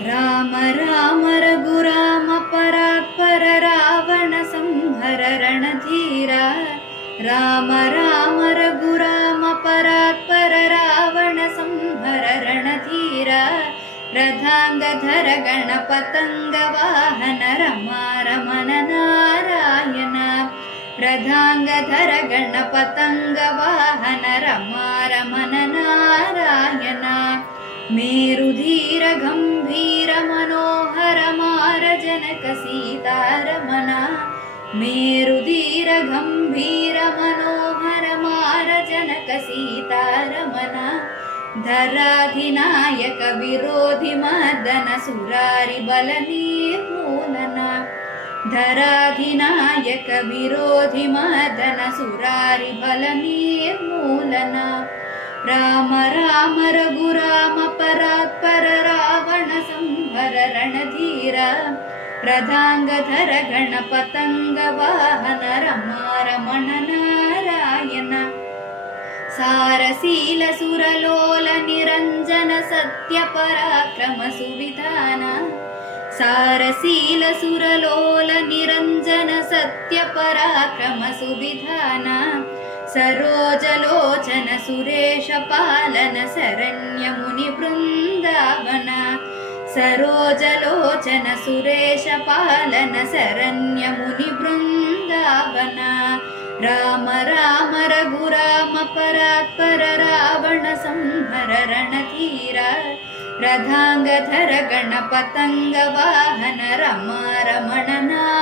राम राम रघुराम परात्पर रावण संहर रणधीरा। राम राम रघुराम परात्पर रावण संहर रणधीरा। रथांगधर गणपतंग वाहन रमा रमण नारायण। रथांगधर गणपतंग वाहन रमा रमण नारायण। मेरुधीर गंभीर मनोहर मार जनक सीतारमण। मेरुधीर गंभीर मनोहर मार जनक सीतारमण। धराधिनायक विरोधि मदन सुरारि बल निर्मूलन। धराधिनायक विरोधि मदन सुरारि बल निर्मूलन। राम राम रघुराम परात्पर रावण संहर रणधीरा। रथांगधर गणपतंग वाहन रमा रमण नारायण। सारसील सुरलोल निरंजन सत्य पराक्रम सुविधान। सारसील सुरलोल निरंजन सत्य पराक्रम सुविधान। सरोजलोचन सुरेश पालन शरण्य मुनि बृंदावन। सरोजलोचन सुरेश पालन शरण्य मुनि बृंदावन। राम राम रघुराम परात्पर रावण संहर रणधीरा। रथांगधर गणपतंग वाहन रमा रमण नारायण।